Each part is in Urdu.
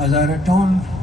2058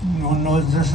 19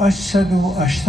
880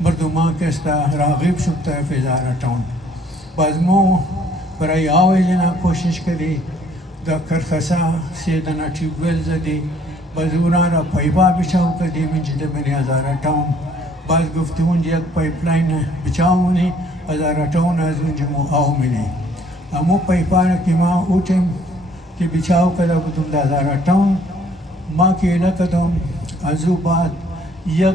مردما کستا راغب شد طرف ازاره تاون باز مو برای آویزنا کوشش کردی دا کرخسا سیدنا ٹیوبویل زدی باز اونا را پایپا بچاو کردی من جده بنی ازاره تاون باز گفتون یک پایپلاین بچاونی ازاره تاون از اونجا مو آو ملی امو پایپا را که ما اوتیم که بچاو کرده بودم دا ازاره تاون ما که لکدم ازو بعد 1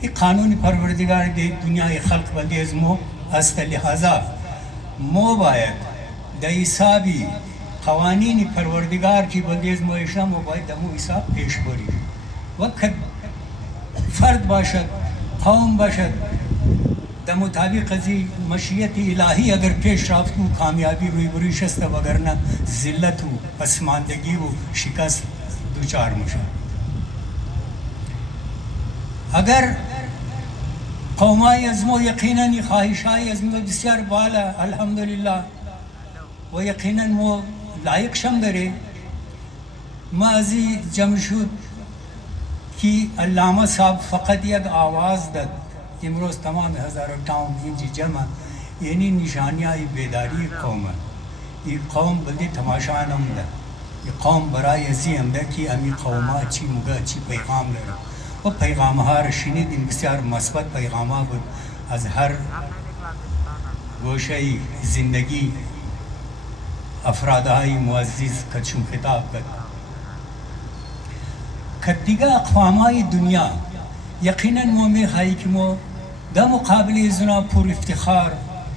این قانون پروردگار دی دنیای خلق بلدی از مو است لحاظا مو باید در حسابی قوانین پروردگار کی بلدی از مو اشنا مو باید دمو حساب پیش بری وقت فرد باشد قوم باشد در مطابق از مشیت الهی اگر پیش رفت و کامیابی روی برویش است وگرنه ذلت و پسماندگی و شکست دوچار میشه. اگر قومای از ما یقینا خواهشای از ما بسیار بالا الحمدلله و یقینا ما لایق شم داره ما از جمشود کی علامه صاحب فقط یک آواز داد امروز تمام هزاران ٹاؤن اینجی جمع یعنی نشانیای بیداری قوم این قوم بلدی تماشا نمده این قوم برای ازی امده که امی قومه چی مگه چی پیغام لره و پیغام ها را شنیدیم بسیار مثبت پیغام ها بود از هر گوشه زندگی افرادهای معزز کچون خطاب کرد کدیگه اقوامای دنیا یقینا مو میخواهی که مو در مقابل زنا پر افتخار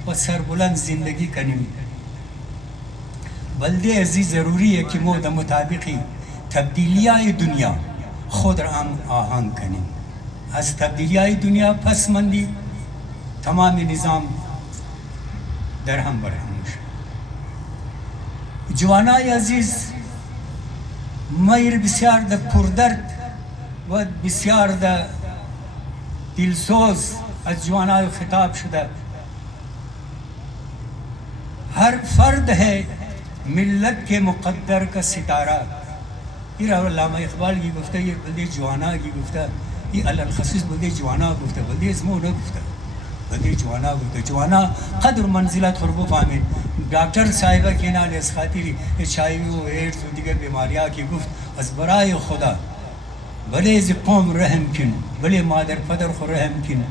و سربلند زندگی کنیم بلده ازی ضروریه که مو در مطابقی تبدیلیای دنیا خود را آهنگ کنیم از تبدیلیای دنیا پس مندی تمام نظام در هم برهم میشه. جوانای عزیز مایر بسیار در پردرد و بسیار در دلسوز از جوانای خطاب شده ہر فرد ہے ملت کے مقدر کا ستارہ یہ علامہ اقبال کی گفتہ یہ بلدی جوانا کی گفتہ یہ الخصوص بلدی جوانا گفتہ بلدی اسمو نہ گفتہ بلدی جوانا گفتہ جوانا قدر منزلت خربو فامن ڈاکٹر صاحبہ کے نال اس خاطری HIV و ایڈز و دیگر بیماریاں کی گفت از برائے خدا بلے از قوم رحم کن بلے مادر پدر خو رحم کن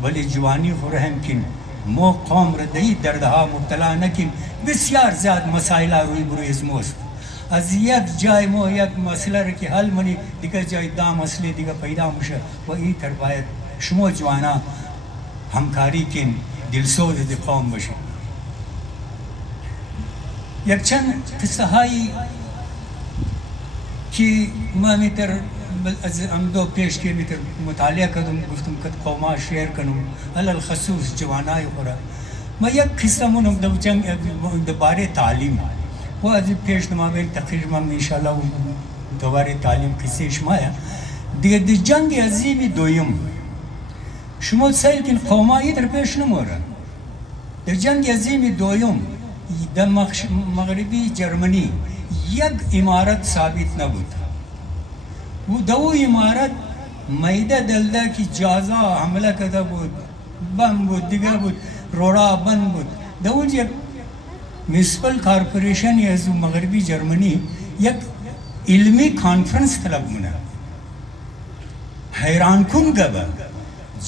بلے جوانی خو رحم کن مو قوم ردی دردها مبتلا نکن بسیار زیاد مسائل روی بروی از موست از یک جای مو یک مسئله را که حل منی دیگر جای دا مسئله دیگر پیدا میشه و این تر باید شما جوانا همکاری کن دلسوز دی قوم بشه. یک چند قصه هایی که ما میتر از امدو پیش که میتر مطالعه کردم گفتم که قوما شیر کنم علال خصوص جوانای خورا ما یک قصه منم دو جنگ دوباره تعلیم و از پیش نمابین تقریر من انشاءالله دوباره تعلیم قصه شمایا دیگه جنگ عظیم دویم شما سیل کن قومایی در پیش نمورن در جنگ عظیم دویم در مغربی جرمنی یک امارت ثابت نبود و دو امارت میده دلده که جازا حمله کرده بود بم بود دیگه بود روڑا بند بود دو یک میونسپل کارپوریشن از مغربی جرمنی یک علمی کانفرنس طلب مونه حیران کن گبه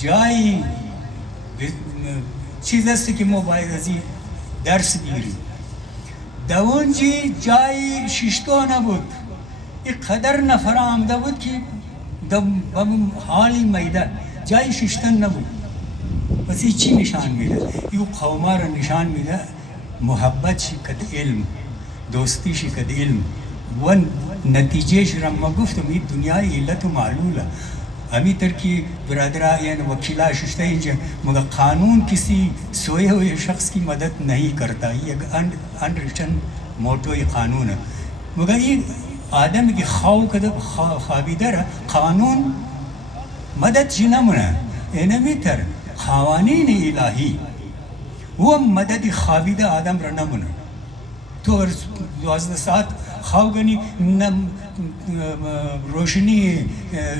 جای چیز است که ما باید ازی درس بگیریم دونجی جای ششتو نبود یک قدر نفر آمده بود که حالی میده جای ششتن نبود پس این چی نشان میده؟ این قوما را نشان میده محبت شی کد علم دوستی شی کد علم و نتیجهش را ما گفتم این دنیای علت و معلوله امی ترکی برادرہ یعنی وکیلہ ششتہ اینجا مگر قانون کسی سوئے ہوئے شخص کی مدد نہیں کرتا یہ ایک انریٹن موٹو یہ قانون ہے مگر یہ آدم کی خوابیدہ رہا قانون مدد جنا منا اینمی تر قوانین الہی وہ مدد خوابیدہ آدم رہنا منا تو 12 ساعت خواب گنی روشنی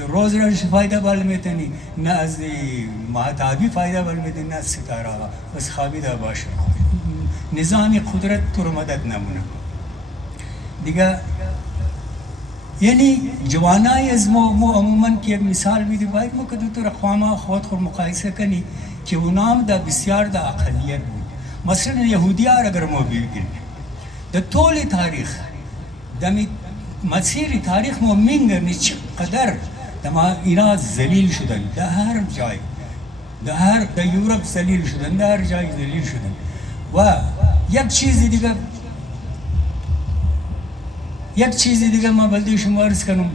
روز روز فائدہ بال میں تنی نہ از مہتابی فائدہ بال میں تنی نہ ستارہ بس خوابیدہ باش نظام قدرت تو مدد نہ منا دیگه یعنی جوانای از مو عموما که یک مثال میدی باید ما که دو اقوام خود مقایسه کنی که اونام دا بسیار دا اقلیت بود مثلا یهودیان اگر ما بگیریم در طول تاریخ دمی مسیر تاریخ ما می‌گردیم چقدر دما اینا ذلیل شدن در هر جای، در یورپ ذلیل شدن، در هر جای ذلیل شدن. و یک چیزی دیگه ما بلده شما عرض کنم،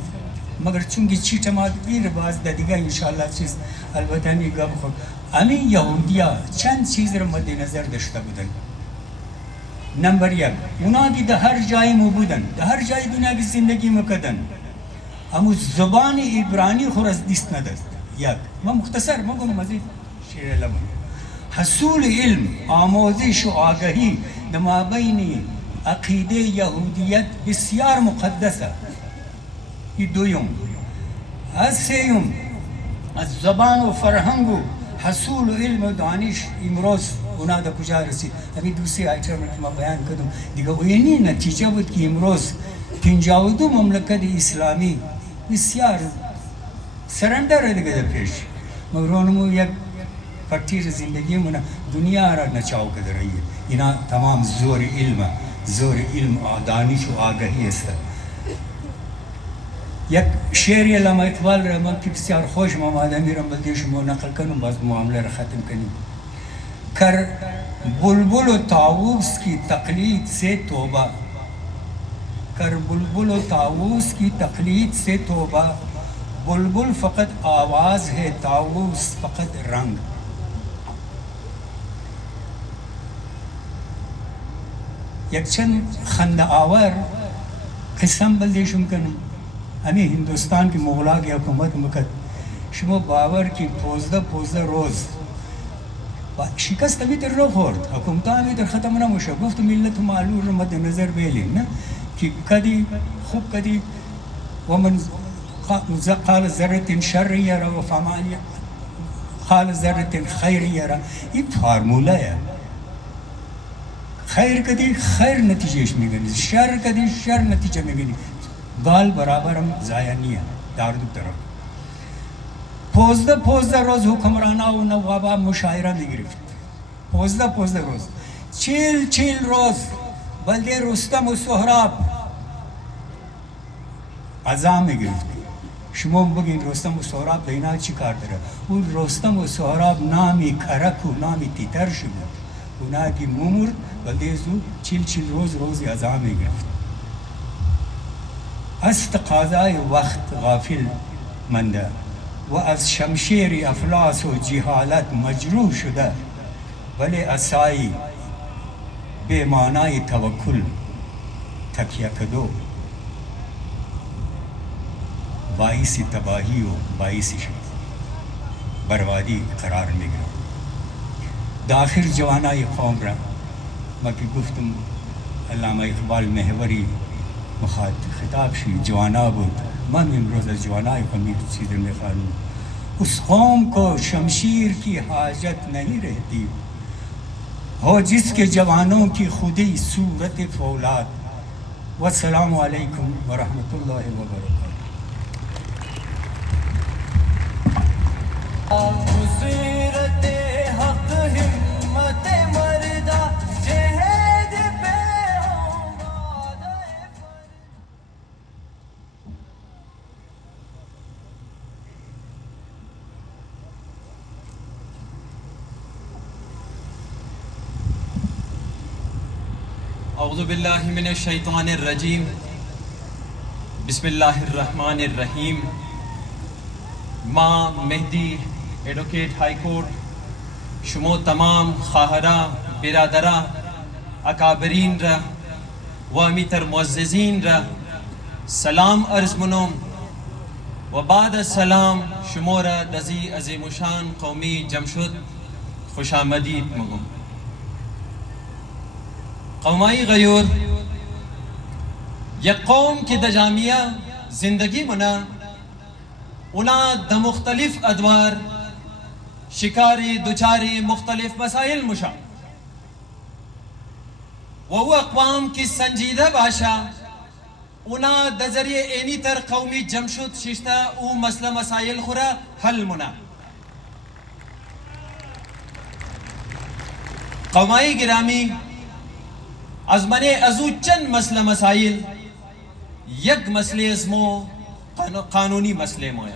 مگر چونکه چی تماد بیر باز دیگه انشاءالله چیز البته همی گم خود همین یهودیا چند چیز را مد نظر داشته بودن. نمبر یک، اونا که در هر جای مو بودن، در هر جای دنیا کی زندگی میکردن، اما زبان عبرانی خور از دست نداشت. یک، من مختصر میگم مزید شعر لمن حصول علم، آموزش و آگاهی در مابین عقیده یهودیت بسیار مقدسه. این دویم. از سوم، از زبان و فرهنگ و حصول علم و دانش امروز اونا در کجا رسید. همین دوسری آیتم که ما بیان کردم دیگه اینی نتیجه بود که امروز 52 مملکت اسلامی بسیار سرندر دیگه در پیش. مگرونمو یک پرتیر زندگی من دنیا را نچاو کده رهی. اینا تمام زور علم دانش و آگاهی است. یک شعری علامه اقبال را من که بسیار خوش آمده میرم بلده شما نقل کنم باز معامله را ختم کنیم. کر بلبل و طاووس کی تقلید سے توبہ، کر بلبل و طاووس کی تقلید سے توبہ، بلبل فقط آواز ہے طاووس فقط رنگ. یک چند خنده آور قسم بلدیشم کنم. همین هندوستان که مغلا کی حکومت مکد شما باور کی 15 روز شکست در رو خورد، حکومت همی در ختم نموشه. گفت ملت معلول رو مد نظر بیلیم نه که کدی خوب کدی و من قال ذره شر یرا و فمان قال ذره خیر یرا. این فرموله خیر کدی خیر نتیجهش میگنی، شر کدی شر نتیجه میگنی. گال برابر هم ضایع نیه در دو طرف. 15 روز حکمرانا و نوابا مشاعره میگرفت. 15 روز 40 روز بلده رستم و سهراب عزا میگرفت. شما بگین رستم و سهراب دینا چی کار داره؟ اون رستم و سهراب نامی کرک و نامی تیتر شد. اونا که ممرد بلده زو 40 روز عزا میگرفت. از تقاضای وقت غافل منده و از شمشیر افلاس و جهالت مجروح شده، ولی عصای به معنای توکل تکیه کدو باعث تباهی و باعث بربادی قرار میگیره. داخل جوانای قوم را ما که گفتم علامه اقبال محوری خطاب شی جوانا بود. من امروز از جوانای قومی چیزی میخوانم. اس قوم کو شمشیر کی حاجت نہیں رہتی ہو جس کے جوانوں کی خودی صورت فولاد. والسلام علیکم ورحمۃ اللہ وبرکاتہ. اعوذ باللہ من الشیطان الرجیم. بسم اللہ الرحمن الرحیم. ما مہدی ایڈوکیٹ ہائی کورٹ شمو تمام خواہرہ برادرہ اکابرین را و امیتر معززین را سلام عرض منوم و بعد السلام شمو را دزی عظیم شان قومی جمشد خوش آمدید مگم. قومائی غیور یک قوم کی د جامعہ زندگی منا اونا د مختلف ادوار شکاری دوچاری مختلف مسائل مشا وہ اقوام کی سنجیدہ باشا اونا د ذریعے اینی تر قومی جمشد ششتا او مسئلہ مسائل خورا حل منا. قومائی گرامی از من ازو چند مسئلہ مسائل یک مسئلے ازمو قانونی مسئلے مویا.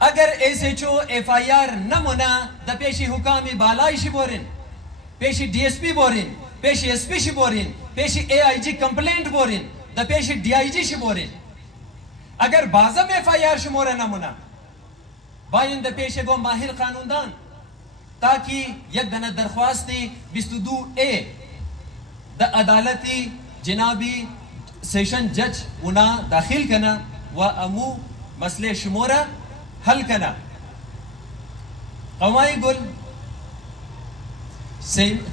اگر SHO FIR نمونه د پیش حکام بالای شی بورین پیش DSP بورین پیش SP شی بورین پیش AIG کمپلینٹ بورین د پیش DIG شی بورین اگر بازم FIR شموره نمونه باید د پیش گو ماهر قانوندان تاکہ یک دنه درخواستی 22A د عدالتی جنابی سیشن جج اونا داخل کنا و امو مسئله شموره حل کنا قومائی گل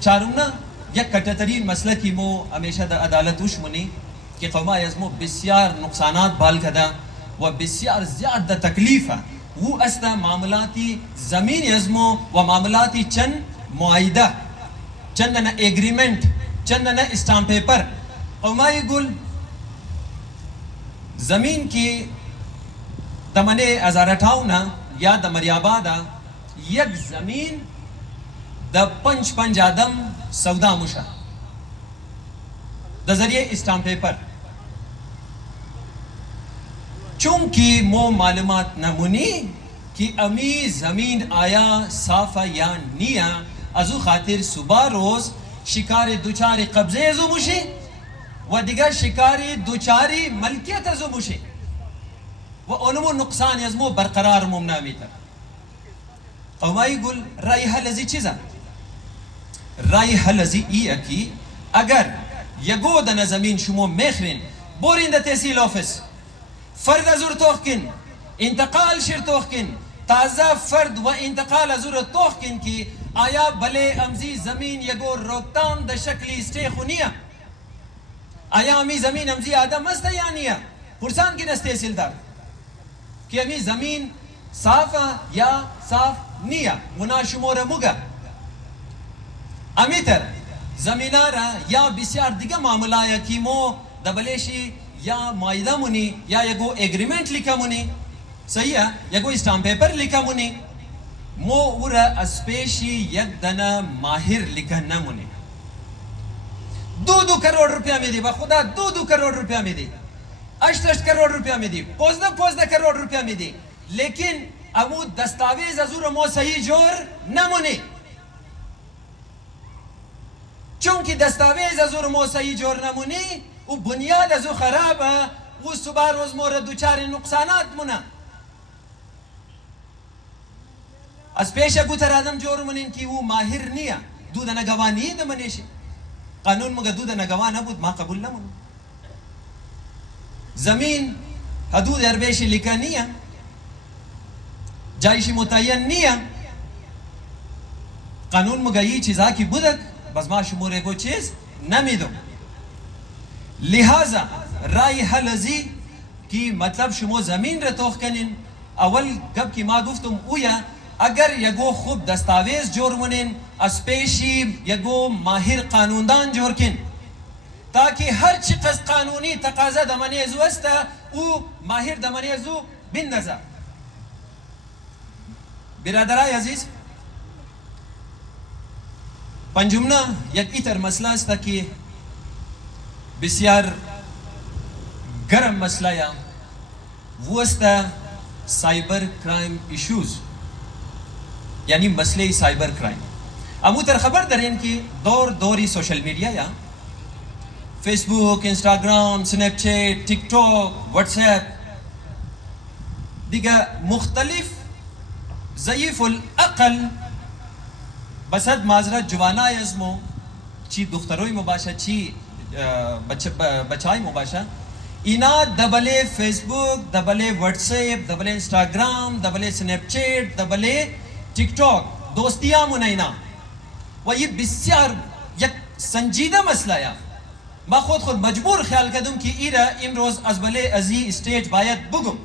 چارمنا یک کٹترین مسئله کی مو همیشه د عدالت وشمونی که قومائی از مو بسیار نقصانات بال کده و بسیار زیاد د تکلیفه وہ استا معاملاتی زمین ازمو و معاملاتی چند معاہدہ چند نہ ایگریمنٹ چند نہ اسٹامپ پیپر قومائی گل زمین کی دمنے 2058 یا دمریابادا یک زمین د پنج آدم سودا مشا د ذریعے اسٹامپ پیپر چونکہ مو معلومات نمونی کہ امی زمین آیا صافا یا نیا ازو خاطر صبح روز شکار دوچاری قبضے ازو مشی و دیگر شکاری دوچاری ملکیت ازو مشی و انمو نقصان ازمو برقرار ممنامی تر قومائی گل رای حلزی چیزا رای حلزی ای اکی اگر یگو دن زمین شمو میخرین بورین دا تحصیل آفیس فرد ازور توخکن انتقال شر توخکن تازه فرد و انتقال ازور توخکن کی آیا بلے امزی زمین یگو روکتام د شکلی اسٹے خونیا آیا امی زمین امزی آدم است یا نیا پرسان کی نستے سلدار کہ امی زمین صافا یا صاف نیا مناشمور مگا امی تر زمینارا یا بسیار دیگه معاملہ یا کیمو دبلیشی یا معاہدہ منی یا یگو ایگریمنٹ لکھا منی صحیح ہے یگو اسٹامپ پیپر لکھا منی مو اورا اسپیشی یک دنا ماہر لکھا نہ منی 2 کروڑ روپیہ میں دی بخدا 2 کروڑ روپیہ میں دی 8 کروڑ روپیہ میں دی 15 کروڑ روپیہ میں دی لیکن امو دستاویز ازور مو صحیح جور نہ منی چونکہ دستاویز ازور مو صحیح جور نہ منی و بنیاد ازو خراب و صبح روز مورد دوچار نقصانات منا از پیش گوتر آدم جور منین کی وہ ماہر نیا دو دنا گواہ نہیں دا منیشی قانون مگا دو دنا گواہ نبود ما قبول نمون زمین حدود اربیشی لکا نیا جایشی متعین نیا قانون مگا یہ چیزا کی بودک بس ما شمورے کو چیز نمیدو لہذا رای حلزی کی مطلب شما زمین را توخ کنین اول گب کی ما گفتم اویا اگر یگو خوب دستاویز جور منین از پیشی یگو ماہر قانوندان جور کن تاکہ ہر چقدر قانونی تقاضا دمانی ازو استا او ماہر دمانی ازو بندازا برادرای عزیز پنجمنا یک ایتر مسئلہ استا کہ بسیار گرم مسئلہ یا وہ استا سائبر کرائم ایشوز یعنی مسئلہ سائبر کرائم امو تر خبر درین کی دوری سوشل میڈیا یا فیس بک انسٹاگرام سنیپ چیٹ ٹک ٹاک واٹس ایپ دیگه مختلف ضعیف العقل بسد معذرت جوانای ازمو چی دختروی مباشا چی بچائی مباشا اینا دبلے فیس بک دبلے واٹس ایپ دبلے انسٹاگرام دبلے سنیپ چیٹ دبلے ٹک ٹاک دوستیاں منینا و یہ بسیار یک سنجیدہ مسئلہ یا ما خود مجبور خیال کردم که ایرا امروز از بله ازی اسٹیج باید بگم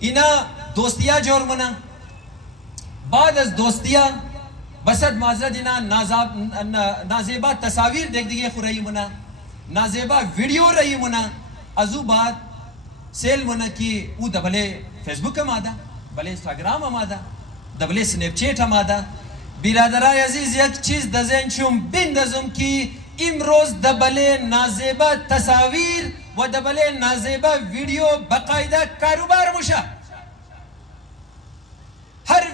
اینا دوستیا جور منا بعد از دوستیا بسد معذرت اینا نازیبا تصاویر دیکھ دیگه خو رئی منا نازیبا ویڈیو رئی منا ازو بعد سیل منا کی او دبلے فیس بک هم آده بله انستاگرام هم آده دبلے سنیپ چیٹ هم آده برادرای عزیز یک چیز دزین شم بندازم که امروز دبله نازیبا تصاویر و دبله نازیبا ویڈیو بقایده کاروبار مشه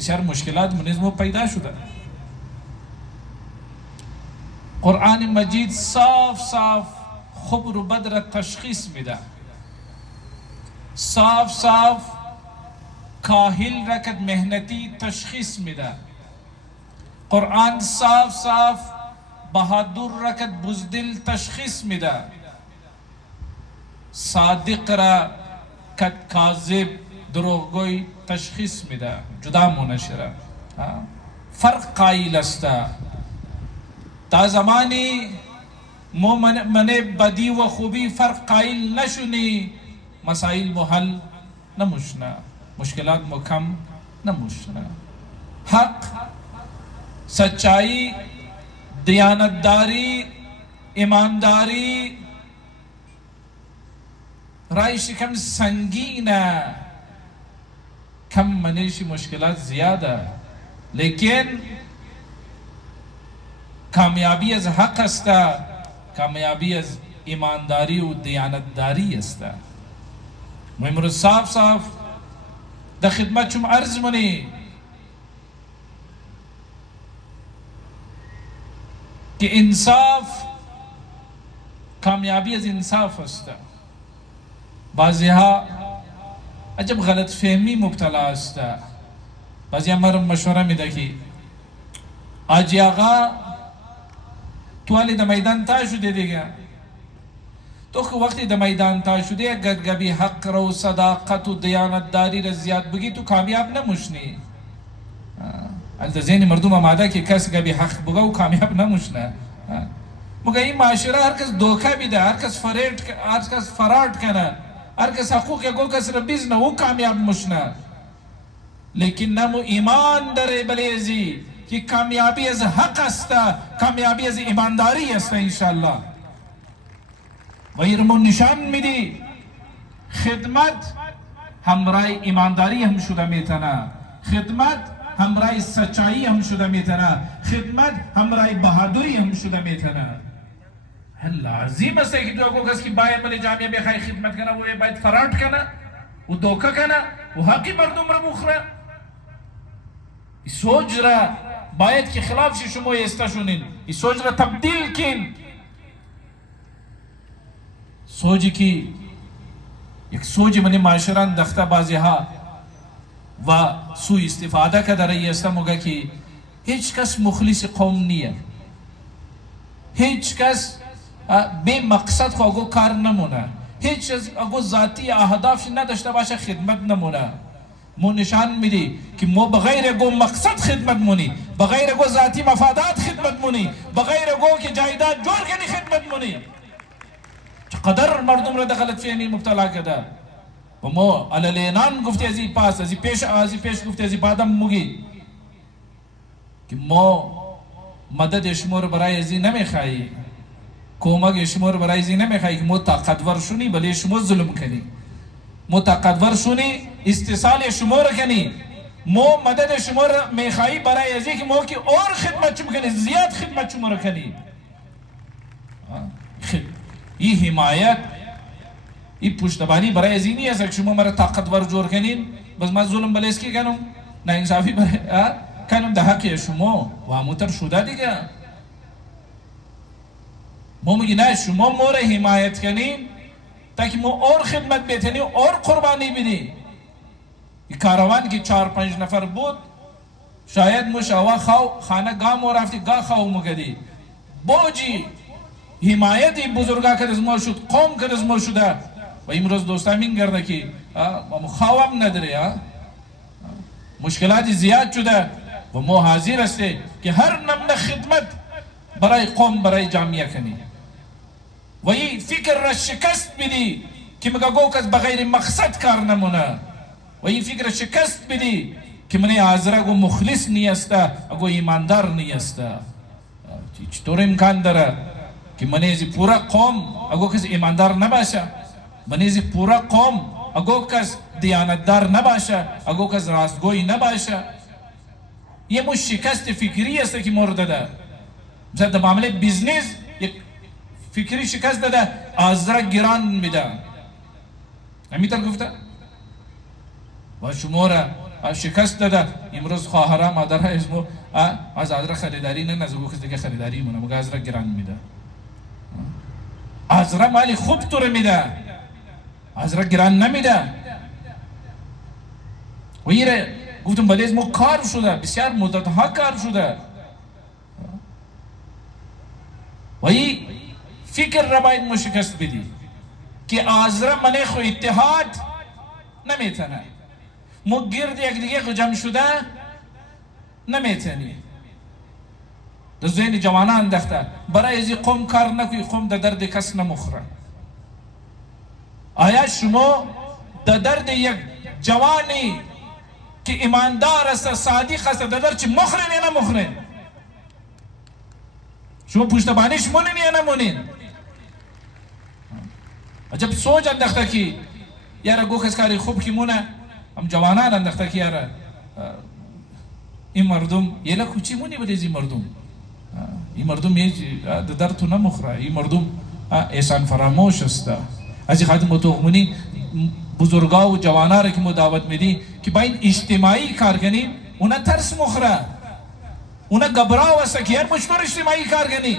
بسیار مشکلات منظم پیدا شده. قرآن مجید صاف صاف خبر و بد را تشخیص میده، صاف صاف کاهل را که مهنتی تشخیص میده. قرآن صاف صاف بهادر را که بزدل تشخیص میده، صادق را که کاذب دروغگوی تشخیص میده. جدا منشره فرق قائل است. تا زمانی من بدی و خوبی فرق قائل نشونی، مسائل محل نموشنه، مشکلات مکم نموشنه. حق، سچائی، دیانتداری، ایمانداری رای شکم سنگینه، کم منیشی مشکلات زیاده، لیکن کامیابی از حق است، کامیابی از ایمانداری و دیانتداری است. ما امروز صاف صاف در خدمت شما عرض منی که انصاف، کامیابی از انصاف است. بعضی ها عجب غلط فهمی مبتلا است. بعضی ها مرا مشوره میده که آجی آقا تو حالی در میدان تا شده دیگه، تو که وقتی در میدان تا شده گرگبی حق را و صداقت و دیانتداری را زیاد بگی تو کامیاب نموشنی. از ذهن مردم آماده که کس گبی حق بگه و کامیاب نموشنه. مگه این معاشره هر کس دوکه بیده، هر کس فرارد کنه، هر کس حقوق گو کس را بیزنه و کامیاب مشنه. لیکن نمو ایمان داره بلیزی که کامیابی از حق است، کامیابی از ایمانداری است انشاءالله. و ایرمون نشان میدی خدمت همراه ایمانداری هم شده میتنه، خدمت همراه سچایی هم شده میتنه، خدمت همراه بهادری هم شده میتنه. لازم است که دو کس که باید ملی جامعه بخوای خدمت کنه و باید فرارد کنه و دوکه کنه و حقی مردم را بخوره. این سوچ را باید که خلاف شما استشونین، این سوچ را تبدیل کن. سوچی که یک سوچ منی معاشران دخته بازی ها و سوء استفاده که در است موگه که هیچ کس مخلص قوم نیه، هیچ کس به مقصد خو اگو کار نمونه، هیچ کس اگو ذاتی اهداف نداشته باشه خدمت نمونه. مو نشان میدی که مو بغیر گو مقصد خدمت مونی، بغیر گو ذاتی مفادات خدمت مونی، بغیر گو که جایداد جور کنی خدمت مونی. چقدر مردم را غلط فهمی مبتلا کرده. و مو علالینان گفتی ازی پاس، ازی پیش گفتی ازی بعدم موگی که مو مدد شما رو برای ازی نمیخوایی، کمک شما رو برای ازی نمیخوایی که مو طاقتور شونی بلی شما ظلم کنی، مو طاقتور شونی استحصال شما رو کنی، مو مدد شما رو میخوایی برای ازی که مو که اور خدمت شما کنی، زیاد خدمت شما رو کنی. این حمایت، این پشتبانی برای ازی نیست که شما مرا طاقتور جور کنین بس من ظلم بلیس کی کنم، نه انصافی برای کنم ده حقی شما و همونتر شده دیگه. ما میگی نه شما ما را حمایت کنین تاکه ما اور خدمت بیتنی اور قربانی بدی. این کاروان که 4-5 نفر بود شاید مشاوا خانه گام و رفتی گاه خواو مگدی بوجی حمایتی بزرگا که از ما شد، قوم که از ما شده. و امروز دوستان این گرده که خواهم نداره، مشکلات زیاد شده و ما حاضر هسته که هر نمونه خدمت برای قوم برای جامعه کنی و این فکر را شکست بدی که مگه گو کس بغیر مقصد کار نمونه و این فکر را شکست بدی که منی حاضر اگو مخلص نیسته، اگو ایماندار نیسته. چطور امکان داره که منیزی پورا قوم اگو کس ایماندار نباشه، منیزی پورا قوم اگو کس دیانتدار نباشه، اگو کس راستگوی نباشه؟ یه مو شکست فکری است که مورد ده. مثلا در معامله بیزنس یک فکری شکست داده، آزرا گران میده. همینطور گفته و شما را شکست داده. امروز خواهرها مادرها اسمو از ازرق خریداری نه نزدیک کسی دیگه خریداری مونه مگه ازرق گران میده. ازرق مالی خوب تو رو میده، ازرق گران نمیده. و ایره گفتم بله اسمو کار شده، بسیار مدت ها کار شده. و ای فکر را باید ما شکست بدی که ازرق منه خو اتحاد نمیتونه، ما گرد یک دیگه خو جمع شده نمیتونی. در ذهن جوانان انداخته برای ازی قوم کار نکنی، قوم در درد کس نمخوره. آیا شما در درد یک جوانی که ایماندار است، صادق است، در درد چی مخورین یا نمخورین؟ شما پشتبانیش مونین یا نمونین؟ عجب سوچ انداخته که یاره گو کس کاری خوب کی مونه، هم جوانان انداخته که یاره این مردم یه لکو چی مونی بده این مردم؟ این مردم یه در تو نمخوره، این مردم احسان فراموش است. از این خاطر متوقمونی بزرگا و جوانا را که ما دعوت میدی که با این اجتماعی کار کنی، اونا ترس مخوره، اونا گبراو است که یار مشکور اجتماعی کار کنی.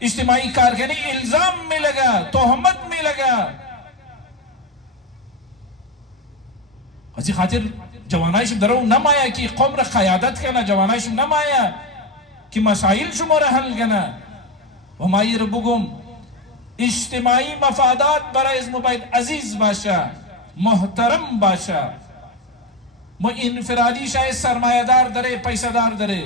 اجتماعی کار کنی الزام میلگه، تهمت میلگه. از این خاطر جوانایشم درو نمایا که قوم را قیادت کنه، جوانایشم نمایا که مسائل شما را حل کنه. و ما را بگم اجتماعی مفادات برای اسم باید عزیز باشه، محترم باشه. ما انفرادی شاید سرمایه دار داره، پیسه دار داره،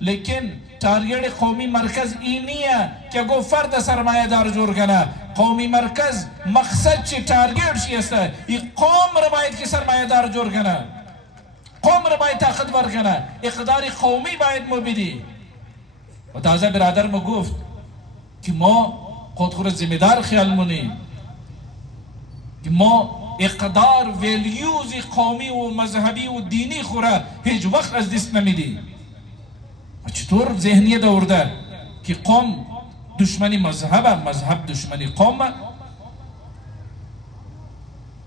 لیکن تارگت قومی مرکز این نیه که گو فرد سرمایه دار جور کنه. قومی مرکز مقصد چی تارگت چی است؟ این قوم را باید که سرمایه دار جور کنه، قوم را باید طاقتور کنه، اقتدار قومی باید ما بدی. و تازه برادر ما گفت که ما خود ذمه‌دار خیال مونیم که ما اقتدار ویلیوز قومی و مذهبی و دینی خورا هیچ وقت از دست نمیدی. چطور ذهنیت آورده که قوم دشمنی مذهب، مذهب دشمنی قوم؟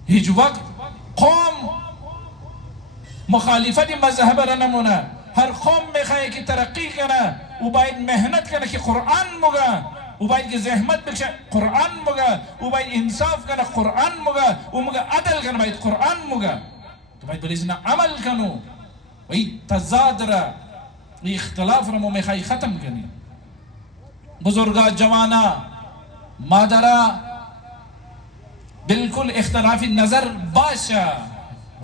هیچ وقت قوم مخالفت مذهب را نمونه. هر قوم میخواه که ترقی کنه و باید مهنت کنه که قرآن مگه، و باید که زحمت بکشه قرآن مگه، و باید انصاف کنه قرآن مگه، و مگه عدل کنه باید قرآن مگه. تو باید بلیزنه عمل کنو و این تضاد را، این اختلاف را ما میخوایی ختم کنی. بزرگا جوانا مادرها بالکل اختلاف نظر باشه.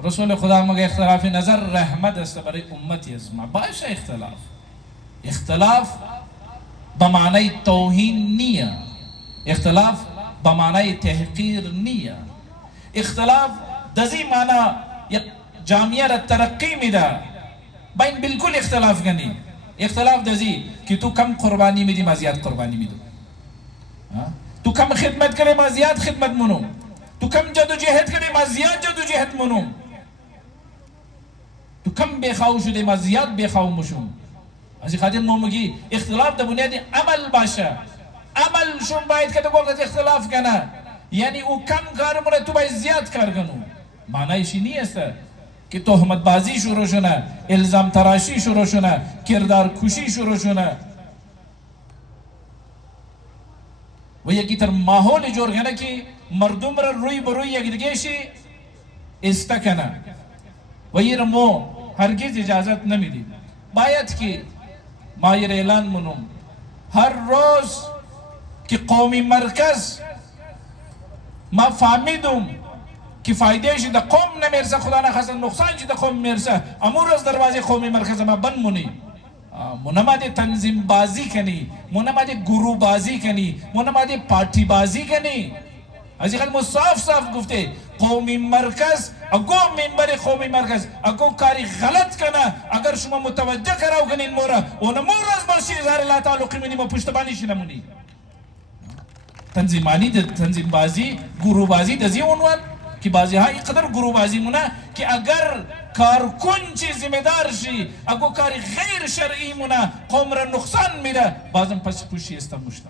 رسول خدا مگه اختلاف نظر رحمت است برای امتی از ما. باشه اختلاف به معنی توهین نیه، اختلاف به معنی تحقیر نیه. اختلاف دزی معنی یک جامعه را ترقی میده. باید بالکل اختلاف کنی. اختلاف دزی که تو کم قربانی میدی ما زیاد قربانی میدم، تو کم خدمت کنی ما زیاد خدمت منم، تو کم جدوجهد کنی ما زیاد جدوجهد منم، تو کم بخواو شده ما زیاد بخواو مشم. از این خاطر ما میگی اختلاف در بنیاد عمل باشه. عمل شون باید که تو گفت اختلاف کنه، یعنی او کم کار مونه تو باید زیاد کار کنو. معنیش نیست که تهمت بازی شروع شونه، الزام تراشی شروع شونه، کردار کشی شروع شونه و یکی تر ماحول جور کنه که مردم را روی بروی یک دیگه شی استه کنه. و این را ما هرگز اجازت نمیدیم. باید که ما این اعلان منم هر روز که قومی مرکز ما فهمیدم که فایده شده قوم نمیرسه، خدا نخواست نقصان شده قوم میرسه، امون روز دروازه قومی مرکز ما بند مونی. منماده تنظیم بازی کنی، منماده گروه بازی کنی، منماده پارتی بازی کنی. از این خیلی صاف گفته قومی مرکز اگو منبر قومی مرکز اگو کاری غلط کنه، اگر شما متوجه کراو کنین مورا اونمون راز برشی زهر اللہ تعلقی منی ما پشتبانیش نمونی. تنظیمانی تنظیم بازی گروه بازی دزی عنوان که بازی ها اینقدر گروه بازی مونه که اگر کارکن چی ذمه‌دار شی، اگو کاری غیر شرعی مونه قوم را نقصان میده، بازم پس پوشی است مشتم،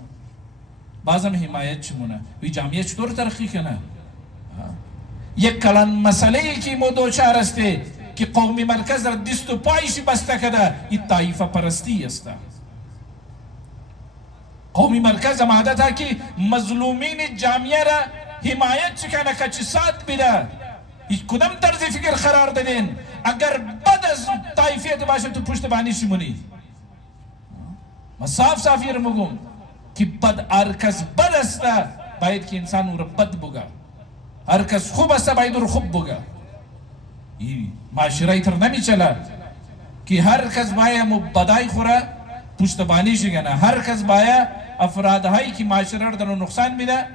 بازم حمایت چمونه. وی جامعه چطور ترقی کنه؟ یک کلان مسئله ای که ما دوچار هسته که قومی مرکز را دست و پایش بسته کده، این طایفه پرستی است. قومی مرکز هم عادت ها که مظلومین جامعه را حمایت چکنه که چی سات بیده، هیچ کدام طرز فکر قرار دادین. اگر بد از طایفیت باشه تو پشت بانیش مونی. من صاف صاف یہ مگم کہ بد هر کس بد است باید که انسان او را بد بگه، هر کس خوب است باید او را خوب بگه. این معاشره تر نمی چلا که هر کس باید بدای خوره پشتبانی شگنه، هر کس باید افرادهایی که معاشره را در نقصان میده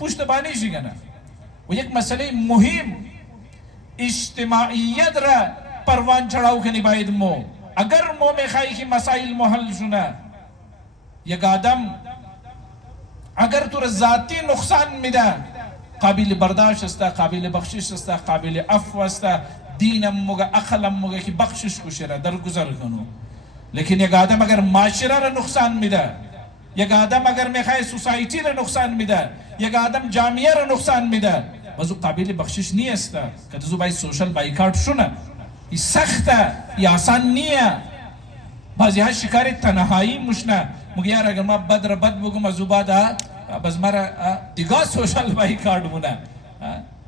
پشتبانی شگنه. و یک مسئله مهم اجتماعیت را پروان چڑاو کنی باید مو. اگر مو میخواهی که مسائل محل شونه، یک آدم اگر تو را ذاتی نقصان میده قابل برداشت است، قابل بخشش است، قابل عفو است، دینم مگه عقلم مگه که بخشش کشه را درگذر کنو. لیکن یک آدم اگر معاشره را نقصان میده، یک آدم اگر میخواه سوسایتی را نقصان میده، یک آدم جامعه را نقصان میده، وزو قابل بخشش نیست که دزو باید سوشل بایکارت شونه. این سخته، این آسان نیه. بعضی ها شکار تنهایی مشنه مگه یار اگر ما بد را بد بگم از او بعد بس مرا دیگه سوشل بایکارت مونه.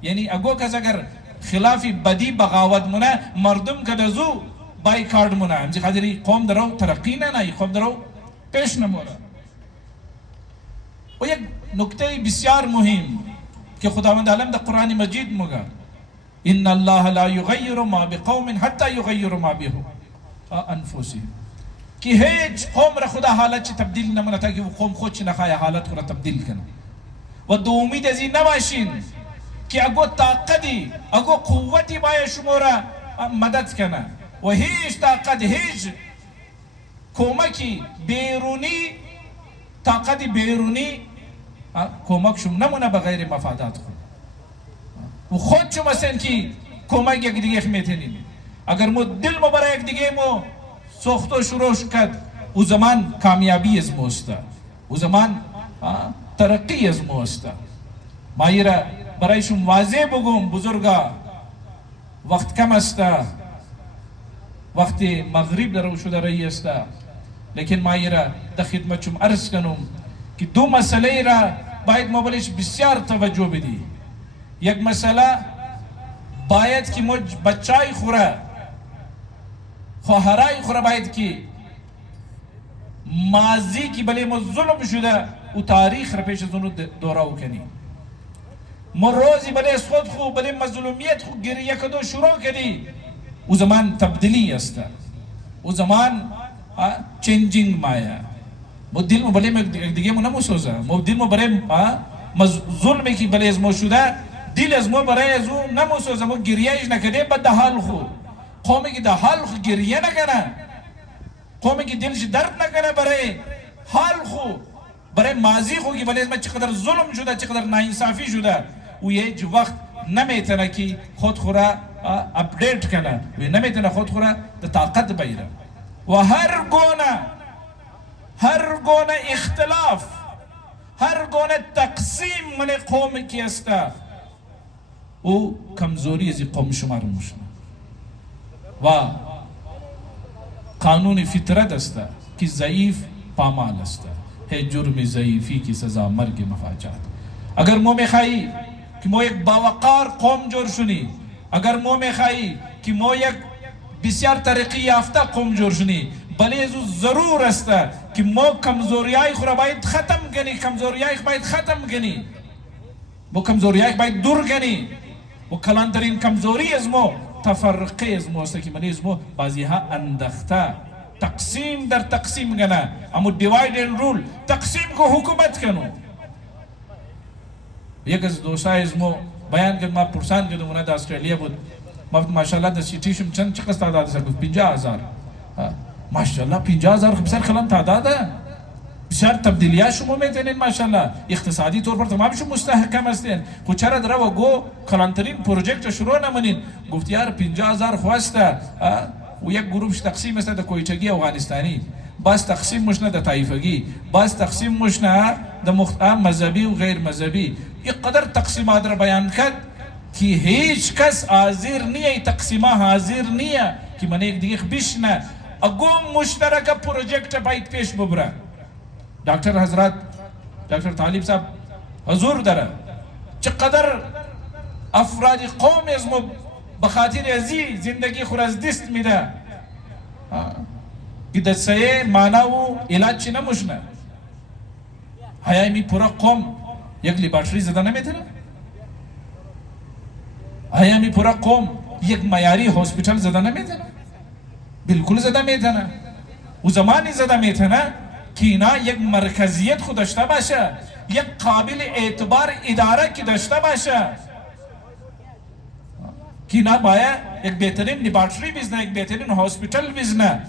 یعنی اگو کس اگر خلافی بدی بغاوت مونه مردم که دزو بایکارت مونه. همچه خاطری قوم درو ترقی نه، قوم درو پیش نمونه. و یک نکته بسیار مهم که خداوند عالم در قرآن مجید مگه ان الله لا یغیر ما بقوم حتی یغیر ما بانفسهم، که هیچ قوم را خدا حالت چی تبدیل نمونه تا که قوم خود چی نخواه حالت خود را تبدیل کنه. و دو امید از این نباشین که اگو طاقتی اگو قوتی باید شما را مدد کنه و هیچ طاقت هیچ کمکی بیرونی طاقت بیرونی کمک شما نمونه بغیر مفادات خود و خود شما سن که کمک یک دیگه میتونین. اگر ما دل ما برای یک دیگه ما سخت و شروع کرد او زمان کامیابی از موسته، او زمان ترقی از موسته. ما ایره برایشون واضح بگم بزرگا وقت کم است، وقت مغرب درو شده رایی است، لیکن ما ایره در خدمت شما عرض کنم که دو مسئله را باید ما بلش بسیار توجه بدی. یک مسئله باید که ما بچای خوره خواهرای خوره باید که ماضی که بله ما ظلم شده و تاریخ را پیش از اونو دورا کنی. ما روزی بله از خود خو بله مظلومیت خو گریه کدو شروع کنی، او زمان تبدیلی است، او زمان چینجینگ مایا. ما دل ما بله دیگه ما نموسوزه، ما دل ما برای ظلمی که بله از ما شده دل از ما برای از اون نموسوزه، ما گریهش نکنه بعد ده حال خو. قومی که ده حال خو گریه نکنه، قومی که دلش درد نکنه برای حال خو، برای ماضی خو که بله از ما چقدر ظلم شده چقدر ناانصافی شده و هیچ وقت نمیتونه که خود خورا اپدیت کنه و نمیتونه خود خورا ده طاقت بیره. و هر گونه اختلاف، هر گونه تقسیم من قوم کی است او کمزوری از قوم شمار میشه و قانون فطرت است که ضعیف پامال است، ہے جرم ضعیفی کی سزا مرگ مفاجات. اگر مو میخواهی که ما یک باوقار قوم جور شنی، اگر مو میخواهی که ما یک بسیار ترقی یافته قوم جور شنی، بله ازو ضرور است که ما کمزوریای خود را باید ختم کنی، کمزوریای باید ختم کنی، ما کمزوریای باید دور کنی. و کلانترین کمزوری از ما تفرقه از ما است که من از ما بعضی ها اندخته تقسیم در تقسیم کنه، اما دیواید اند رول تقسیم کو حکومت کنو. یک از دوستای از ما بیان کرد، ما پرسان کردم اونا در استرالیا بود، ما ماشاءالله در سیتیشم چند چقدر تعداد است؟ گفت 50,000. ماشاءالله 50,000 بسیار کلان تعداده، بسیار تبدیلیات شما میتونین ماشاءالله اقتصادی طور پر تمام شما مستحکم هستین. خود چرا در و گو کلانترین پروژکت شروع نمونین؟ گفت یار 50,000 خواسته و یک گروهش تقسیم است در کویچگی افغانستانی، باز تقسیم مشنه در طایفگی، باز تقسیم مشنه در مذهبی و غیر مذهبی. یک قدر تقسیمات را بیان کرد که هیچ کس حاضر نیه تقسیمه حاضر نیه که من یک دیگه بشنه اگم مشترک پروژکت باید پیش ببره. دکتر حضرت دکتر طالب صاحب حضور داره چقدر افراد قوم از ما بخاطر ازی زندگی خور از دست میده که دسته مانا و علاج چی نموشنه. های می پورا قوم یک لیبارتری زده نمیتونه؟ های می پورا قوم یک معیاری هاسپیتال زده نمیتونه؟ بالکل زده میتونه. و زمانی زده میتونه که اینا یک مرکزیت خود داشته باشه، یک قابل اعتبار اداره که داشته باشه، که اینا باید یک بهترین لیبارتری بزنه، یک بهترین هاسپیتال بزنه.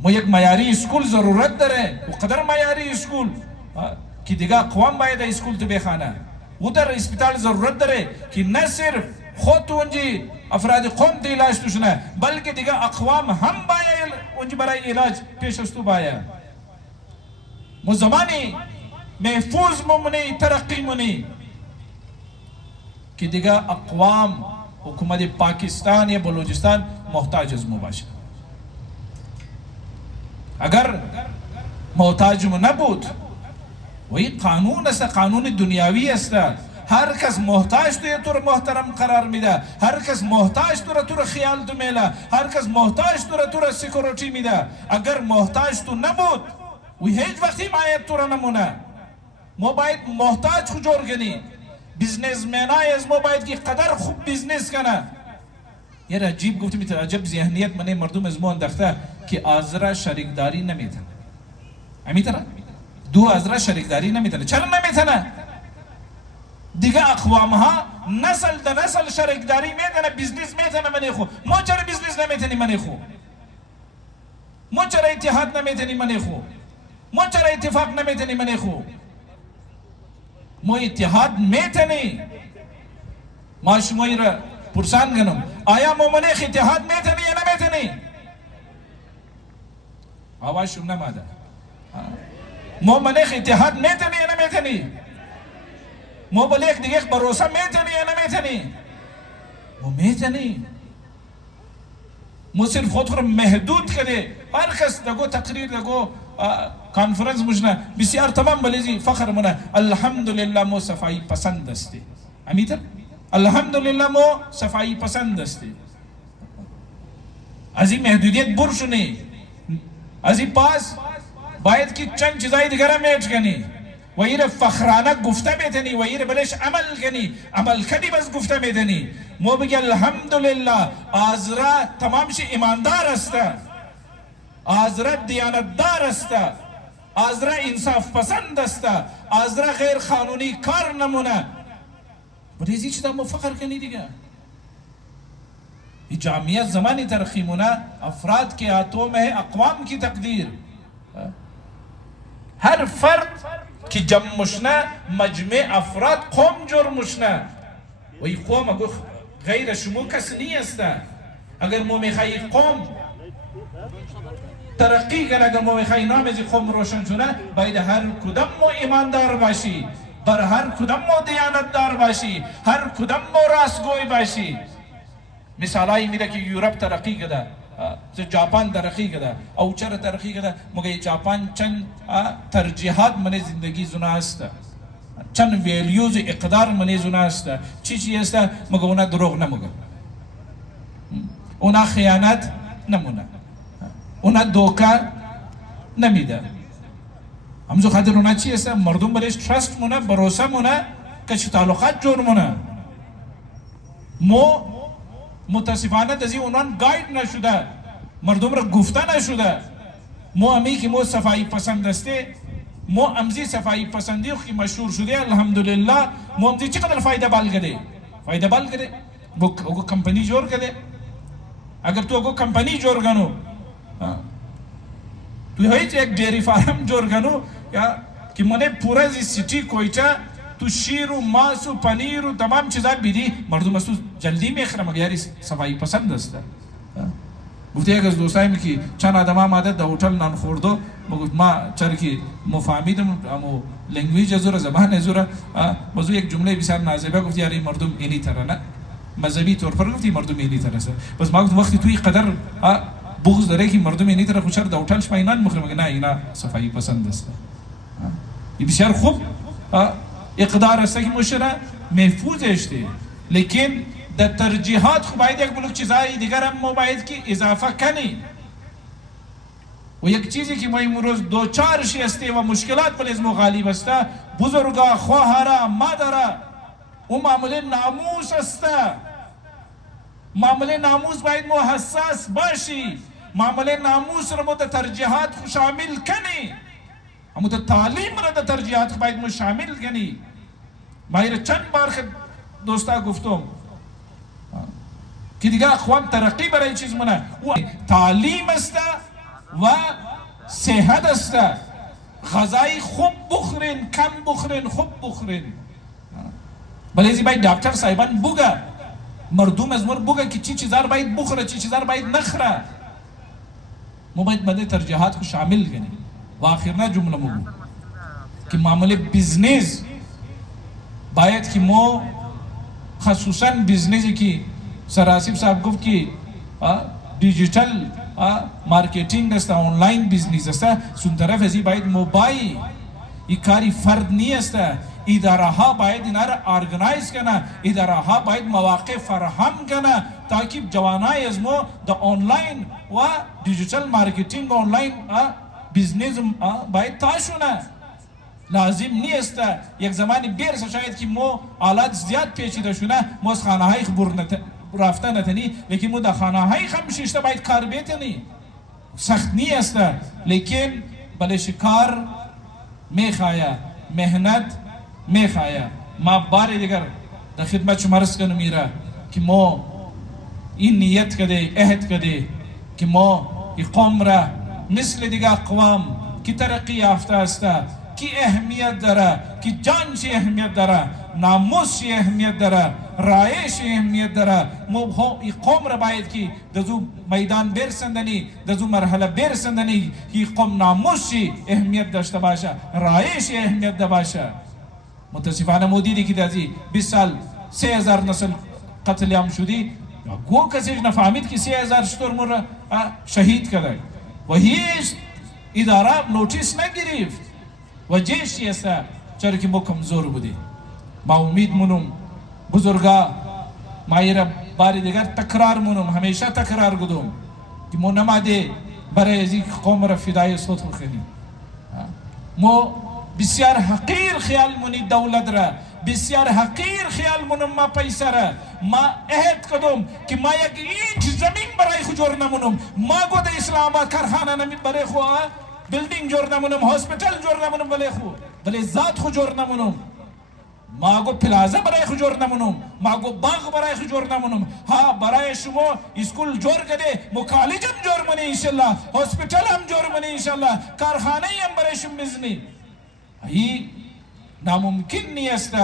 ما یک معیاری اسکول ضرورت داره و قدر معیاری اسکول که دیگه اقوام باید اسکول تو بخانه و در اسپیتال ضرورت داره که نه صرف خود اونجی افراد قوم تو علاج توش نه بلکه دیگه اقوام هم باید اونجی برای علاج پیش از تو باید. ما زمانی محفوظ ممونی ترقی مونی که دیگه اقوام حکومت پاکستان یا بلوچستان محتاج از ما باشه. اگر محتاج ما نبود وی قانون است، قانون دنیاوی است. هر کس محتاج تو تو محترم قرار میده، هر کس محتاج تو خیال تو میله، هر کس محتاج تو سکیوریتی میده. اگر محتاج تو نبود وی هیچ وقتی حمایت تو نمونه. ما باید محتاج خو جور کنی. بزنسمنای از ما باید که قدر خوب بزنس کنه. یه عجیب گفتم میتونه عجب ذهنیت من مردم از ما انداخته که آزرا شریکداری نمیتونه. میتونه؟ دو آزرا شریکداری نمیتونه. چرا نمیتونه؟ دیگه اقوام ها نسل در نسل شریکداری میتونه، بزنس میتونه منی خو. ما چرا بزنس نمیتونی منی خو؟ ما چرا اتحاد نمیتونی منی خو؟ ما چرا اتفاق نمیتونی منی خو؟ ما اتحاد میتونی. ما شمایی را پرسان کنم آیا ما منیخ اتحاد میتونی یا نمیتونی؟ آواز شم نماده. ما منیخ اتحاد میتونی یا نمیتونی؟ ما بلیک دیگه بروسا میتونی یا نمیتونی؟ ما میتونی. ما صرف خود رو محدود کرده. هر کس دگو تقریر دگو کانفرنس مجنه بسیار تمام بلیزی فخر منه الحمدلله ما صفایی پسند استی. امیتر؟ الحمدلله ما صفایی پسند استی. Is an محدودیت برشونی. از این پاس باید که چند چیزای دیگر میچ کنی و این فخرانه گفته میتنی و این بلش عمل کنی. عمل کنی بس گفته میتنی. ما بگی الحمدلله آزرا تمامش ایماندار است، آزرا دیانتدار است، آزرا انصاف پسند است، آزرا غیر قانونی کار نمونه. بریزی چی دا ما فخر کنی دیگه. این جامعیت زمانی ترقی مونه افراد کی اتم ہے اقوام کی تقدیر. هر فرد که جمع مشنه مجمع افراد قوم جور مشنه و این قوم اگه غیر شما کس نیست. اگر ما میخوایی قوم ترقی کنه، اگر ما میخوایی نام از قوم روشن شونه باید هر کدام ما ایماندار باشی، بر هر کدام ما دیانتدار باشی، هر کدام ما راستگوی باشی. مثالایی میده که یورپ ترقی کرده، جاپان ترقی کرده. او چرا ترقی کرده؟ مگه جاپان چند ترجیحات من زندگی زونه است، چند ویلیوز اقدار من زونه است. چی است؟ مگه اونا دروغ نمگه، اونا خیانت نمونه، اونا دوکا نمیده. همزو خاطر اونا چی است؟ مردم برش ترست مونه، بروسه مونه، کچ تعلقات جور مونه. مو متاسفانه دزی اونان گاید نشده، مردم را گفته نشده. ما امی که ما صفایی پسند استه، ما امزی صفایی پسندی که مشهور شده الحمدلله. ما امزی چقدر فایده بال کرده، فایده بال کرده. اگو کمپنی جور کرده. اگر تو اگو کمپنی جور کنو، تو هیچ یک ڈیری فارم جور کنو یا که منه پورا زی سیٹی کویچا تو شیر و ماس و پنیر و تمام چیزا بیدی مردم از تو جلدی میخره. مگر یاری صفایی پسند است. گفتی یک از دوستایم که چند آدم هم عادت در هتل نان خوردو گفت ما چرا که مفهمیدم امو لنگویج زوره زبان زوره موضوع یک جمله بسیار نازیبه گفت یاری مردم اینی تره نه مذهبی طور پر گفتی مردم اینی تره است بس ما گفت وقتی توی قدر بغض داره که مردم اینی تره خوشر در هتل شما اینان مخرم نه اینا صفایی پسند است این بسیار خوب اقدار است که مشره محفوظ اشته لیکن در ترجیحات خو باید یک بلوک چیزای دیگر هم ما باید که اضافه کنی و یک چیزی که ما امروز دوچارش هستی و مشکلات پر از غالب است بزرگا خواهرا مادرا و معامله ناموس است معامله ناموس باید ما حساس باشی معامله ناموس رو ما در ترجیحات شامل کنی اما در تعلیم رو در ترجیحات باید ما شامل کنی ما چند بار دوستا گفتم که دیگه اخوان ترقی برای چیز منه و تعلیم است و صحت است غذای خوب بخورین کم بخورین خوب بخورین بله ازی باید دکتر صاحبان بگه مردم از مر بگه که چی چیزار باید بخوره چی چیزار باید نخوره ما باید بده ترجیحات کو شامل کنیم و آخرنا جمله مو که معامله بیزنس باید که ما خصوصا بیزنسی که سراسیب صاحب گفت که دیجیتال مارکتینگ است آنلاین بیزنس است سون طرف ازی باید موبایل این کاری فرد نیست اداره ها باید اینا را ارگنایز کنه اداره ها باید مواقع فراهم کنه تاکه جوانای از ما در آنلاین و دیجیتال مارکتینگ آنلاین بیزنس باید تاشونه لازم نیست یک زمانی بیرس شاید که ما آلات زیاد پیچیده شونه ما از خانه های خبر رفته نتنی لیکن ما در خانه های خمشیشته باید کار بیتنی سخت نیست لیکن بلش کار میخواه مهنت میخواه ما بار دیگر در خدمت شما عرض کنم میره که ما این نیت کده عهد کده که ما این قوم را مثل دیگر اقوام که ترقی یافته است کی اهمیت داره کی جان چی اهمیت داره ناموس چی اهمیت داره رایش اهمیت داره ما این قوم را باید که دزو میدان برسندنی دزو مرحله برسندنی این قوم ناموس چی اهمیت داشته باشه رایش اهمیت داشته باشه متاسفانه مودی که دازی 20 سال 3000 نسل قتل عام شدی گو کسی نفهمید که 3000 شتر مر شهید کرده و هیچ اداره نوتیس نگرفت و جیشی است چرا که ما کمزور بودیم ما امید منم بزرگا ما ایره باری دیگر تکرار منم همیشه تکرار گدوم که ما نماده برای ازی قوم را فدای صوت بخنیم ما بسیار حقیر خیال منی دولت را بسیار حقیر خیال منم ما پیسه را ما عهد کدوم که ما یک اینچ زمین برای خود جور نمونم ما گوده اسلام آباد کارخانه نمید برای خود بلدینگ جور نمونم هاسپیتال جور نمونم برای خود بله ذات خود جور نمونم ما گو پلازا برای خود جور نمونم ما گو باغ برای خود جور نمونم ها برای شما اسکول جور کده مکالج هم جور منی انشالله هاسپیتال هم جور منی انشالله کارخانه هم برای شما بزنی ای ناممکن نیست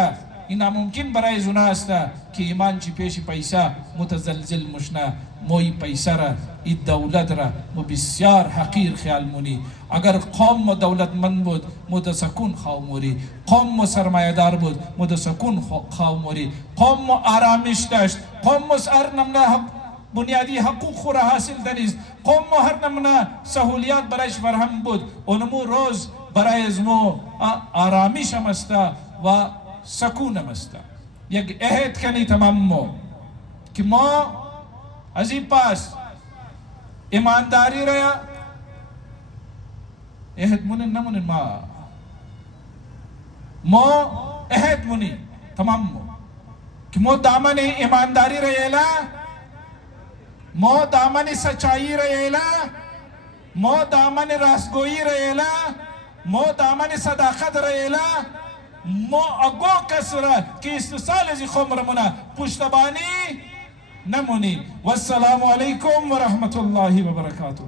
این ناممکن برای زنا است که ایمان چی پیش پیسه متزلزل مشنه موی پیسه را این دولت را مو بسیار حقیر خیال مونی اگر قوم و دولت من بود مو سکون خواو موری قوم و سرمایه بود مو سکون خواو موری قوم و آرامش داشت قوم و هر نمونه بنیادی حقوق خود حاصل دانست قوم و هر نمونه سهولیات برایش فراهم بود اونمو روز برای ازمو آرامش هم است و سکون هم است یک عهد کنی تمام مو که ما از این پاس ایمانداری را عهد مونن نمونن ما عهد مونی تمام مو که ما دامن ایمانداری را ایلا ما دامن سچائی را ایلا ما دامن راستگویی را ایلا ما دامن صداقت را ایلا ما اگو کس را که استثال ازی خمر منا پشتبانی نمونی والسلام علیکم و رحمت الله و برکاته